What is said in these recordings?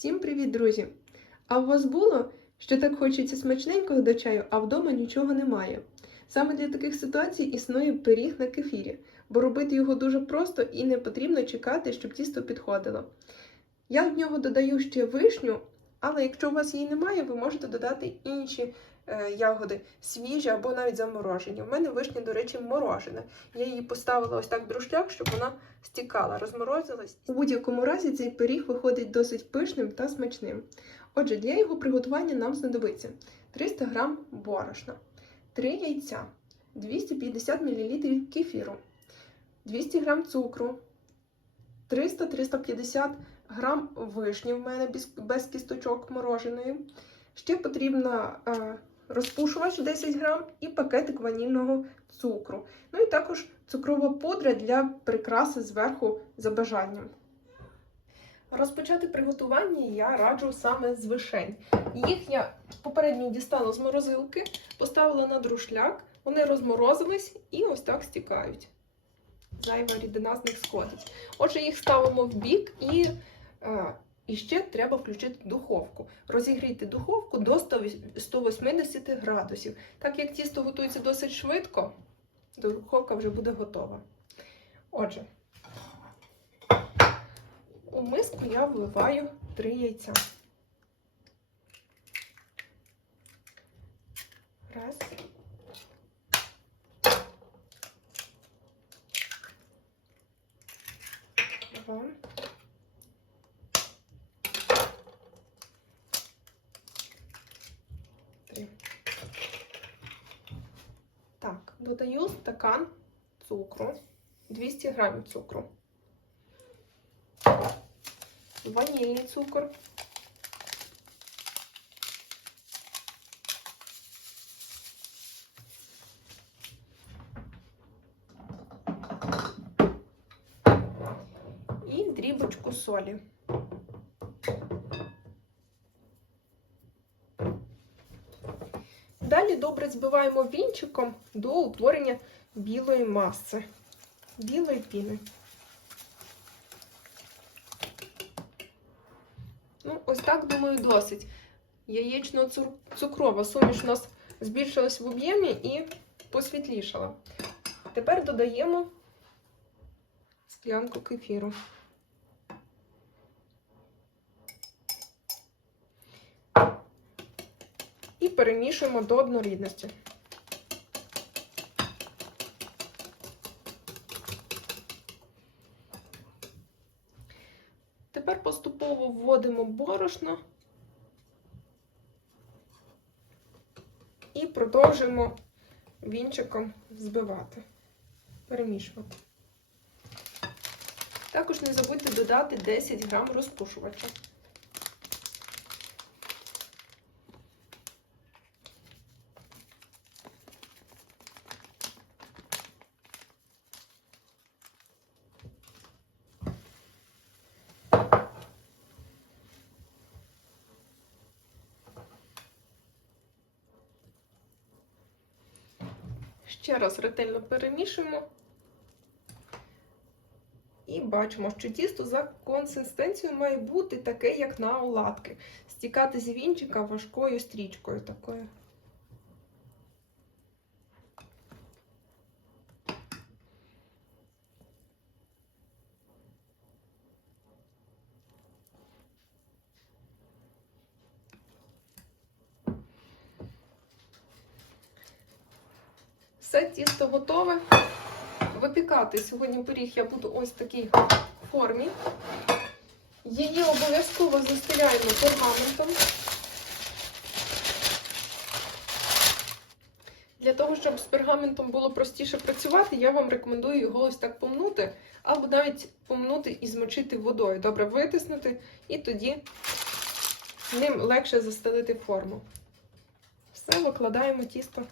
Всім привіт, друзі! А у вас було, що так хочеться смачненького до чаю, а вдома нічого немає? Саме для таких ситуацій існує пиріг на кефірі, бо робити його дуже просто і не потрібно чекати, щоб тісто підходило. Я в нього додаю ще вишню, але якщо у вас її немає, ви можете додати інші ягоди, свіжі або навіть заморожені. У мене вишня, до речі, морожена. Я її поставила ось так в друшляк, щоб вона стікала, розморозилась. У будь-якому разі цей пиріг виходить досить пишним та смачним. Отже, для його приготування нам знадобиться 300 г борошна, 3 яйця, 250 мл кефіру, 200 г цукру, 300-350 г вишні в мене без, кісточок мороженої. Ще потрібно е, розпушувач 10 грам і пакетик ванільного цукру. Ну і також цукрова пудра для прикраси зверху за бажанням. Розпочати приготування я раджу саме з вишень. Їх я попередньо дістала з морозилки, поставила на друшляк, вони розморозились і ось так стікають. Зайва рідина з них сходить. Отже, їх ставимо в бік і, е, і ще треба включити духовку. Розігріти духовку до 180 градусів. Так як тісто готується досить швидко, духовка вже буде готова. Отже, у миску я вливаю 3 яйця. Раз. Додаю стакан цукру, 200 грамів цукру. Ванільний цукор. І дрібочку солі. Далі добре збиваємо вінчиком до утворення білої маси, білої піни. Ну, ось так, думаю, досить. Яєчно-цукрова суміш у нас збільшилась в об'ємі і посвітлішала. Тепер додаємо склянку кефіру. І перемішуємо до однорідності. Тепер поступово вводимо борошно і продовжуємо вінчиком збивати, перемішувати. Також не забудьте додати 10 грам розпушувача. Ще раз ретельно перемішуємо. І бачимо, що тісто за консистенцією має бути таке, як на оладки. Стікати з вінчика важкою стрічкою такою. Все тісто готове. Випікати сьогодні пиріг я буду ось в такій формі. Її обов'язково застеляємо пергаментом. Для того, щоб з пергаментом було простіше працювати, я вам рекомендую його ось так помнути, або навіть помнути і змочити водою. Добре витиснути, і тоді ним легше застелити форму. Все, викладаємо тісто.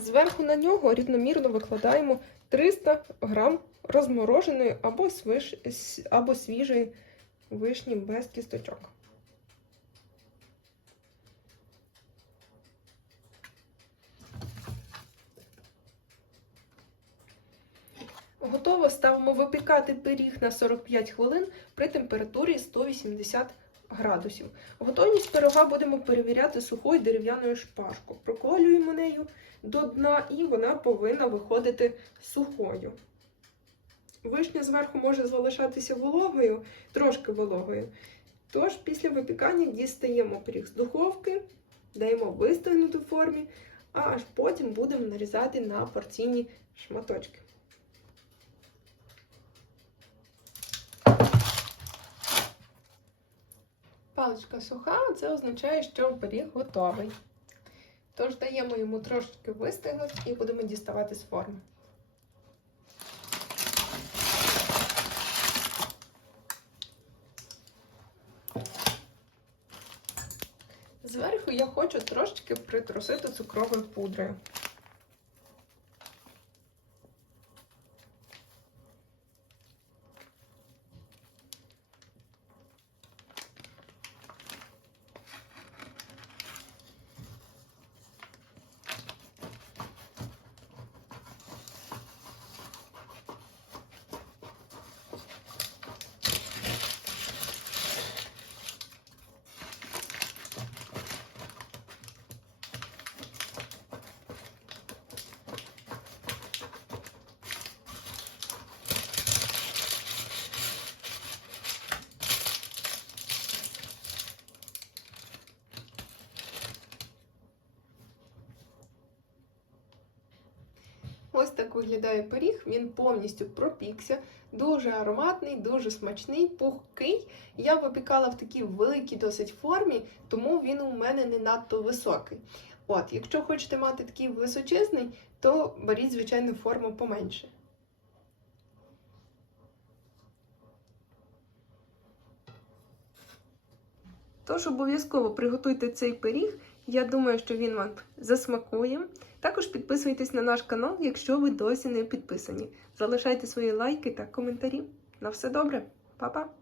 Зверху на нього рівномірно викладаємо 300 грам розмороженої або, свиш... с- або свіжої вишні без кісточок. Готово ставимо випікати пиріг на 45 хвилин при температурі 180 градусів. Готовність пирога будемо перевіряти сухою дерев'яною шпажкою. Проколюємо нею до дна і вона повинна виходити сухою. Вишня зверху може залишатися вологою, трошки вологою. Тож після випікання дістаємо пиріг з духовки, даємо вистигнути формі, а аж потім будемо нарізати на порційні шматочки. Паличка суха, це означає, що пиріг готовий. Тож даємо йому трошечки вистигнути і будемо діставати з форми. Зверху я хочу трошечки притрусити цукровою пудрою. Так виглядає пиріг, він повністю пропікся, дуже ароматний, дуже смачний, пухкий. Я випікала в такій великій досить формі, тому він у мене не надто високий. От, якщо хочете мати такий височезний, то беріть, звичайно, форму поменше. Тож обов'язково приготуйте цей пиріг. Я думаю, що він вам засмакує. Також підписуйтесь на наш канал, якщо ви досі не підписані. Залишайте свої лайки та коментарі. На все добре, Па-па!